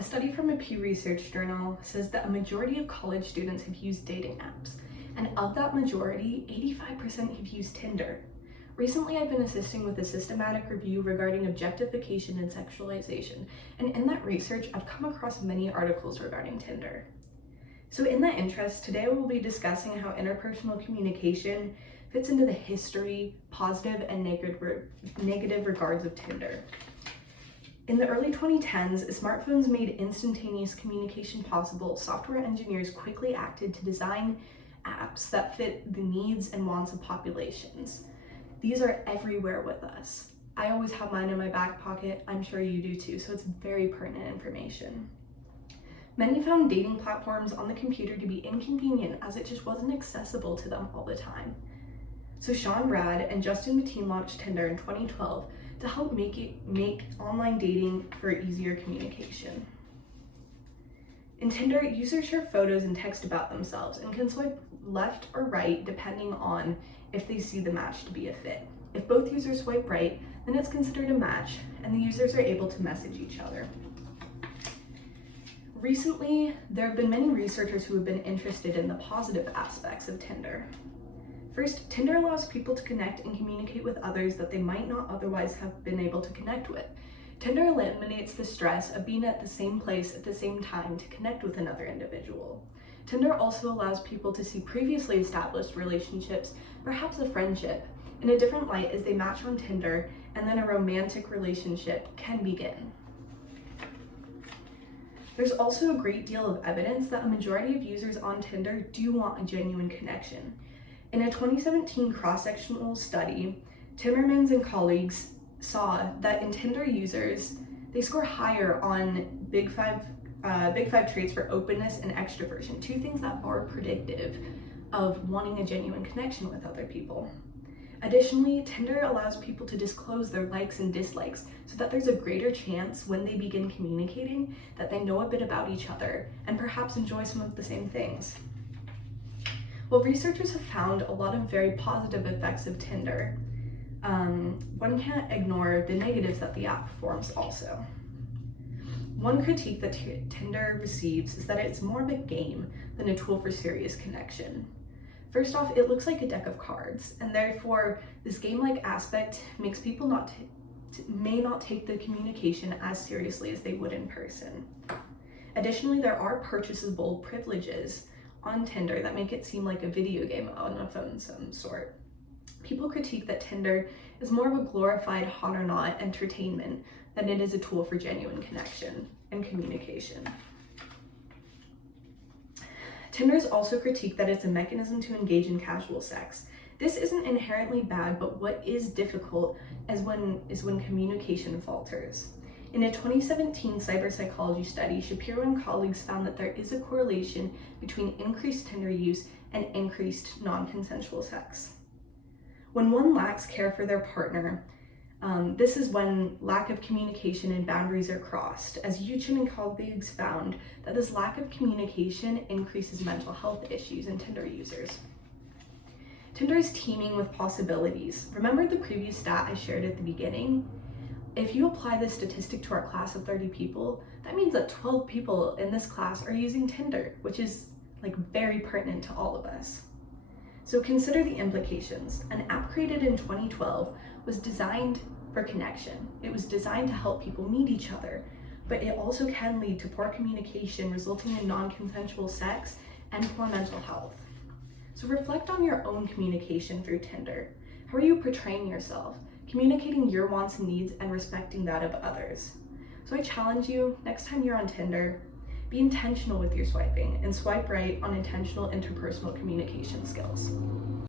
A study from a Pew Research journal says that a majority of college students have used dating apps, and of that majority, 85% have used Tinder. Recently, I've been assisting with a systematic review regarding objectification and sexualization, and in that research, I've come across many articles regarding Tinder. So in that interest, today we'll be discussing how interpersonal communication fits into the history, positive and negative regards of Tinder. In the early 2010s, as smartphones made instantaneous communication possible, software engineers quickly acted to design apps that fit the needs and wants of populations. These are everywhere with us. I always have mine in my back pocket. I'm sure you do too, so it's very pertinent information. Many found dating platforms on the computer to be inconvenient as it just wasn't accessible to them all the time. So Sean Brad and Justin Mateen launched Tinder in 2012 to help make online dating for easier communication. In Tinder, users share photos and text about themselves and can swipe left or right depending on if they see the match to be a fit. If both users swipe right, then it's considered a match and the users are able to message each other. Recently, there have been many researchers who have been interested in the positive aspects of Tinder. First, Tinder allows people to connect and communicate with others that they might not otherwise have been able to connect with. Tinder eliminates the stress of being at the same place at the same time to connect with another individual. Tinder also allows people to see previously established relationships, perhaps a friendship, in a different light as they match on Tinder, and then a romantic relationship can begin. There's also a great deal of evidence that a majority of users on Tinder do want a genuine connection. In a 2017 cross-sectional study, Timmermans and colleagues saw that in Tinder users, they score higher on Big Five traits for openness and extroversion, two things that are predictive of wanting a genuine connection with other people. Additionally, Tinder allows people to disclose their likes and dislikes so that there's a greater chance when they begin communicating that they know a bit about each other and perhaps enjoy some of the same things. Well, researchers have found a lot of very positive effects of Tinder. One can't ignore the negatives that the app performs also. One critique that Tinder receives is that it's more of a game than a tool for serious connection. First off, it looks like a deck of cards, and therefore this game-like aspect makes people may not take the communication as seriously as they would in person. Additionally, there are purchasable privileges on Tinder that make it seem like a video game on a phone of some sort. People critique that Tinder is more of a glorified hot or not entertainment than it is a tool for genuine connection and communication. Tinder is also critiqued that it's a mechanism to engage in casual sex. This isn't inherently bad, but what is difficult is when communication falters. In a 2017 cyberpsychology study, Shapiro and colleagues found that there is a correlation between increased Tinder use and increased non-consensual sex. When one lacks care for their partner, this is when lack of communication and boundaries are crossed, as Yuchin and colleagues found that this lack of communication increases mental health issues in Tinder users. Tinder is teeming with possibilities. Remember the previous stat I shared at the beginning? If you apply this statistic to our class of 30 people, that means that 12 people in this class are using Tinder, which is very pertinent to all of us. So consider the implications. An app created in 2012 was designed for connection. It was designed to help people meet each other, but it also can lead to poor communication, resulting in non-consensual sex and poor mental health. So reflect on your own communication through Tinder. How are you portraying yourself? Communicating your wants and needs and respecting that of others. So I challenge you, next time you're on Tinder, be intentional with your swiping and swipe right on intentional interpersonal communication skills.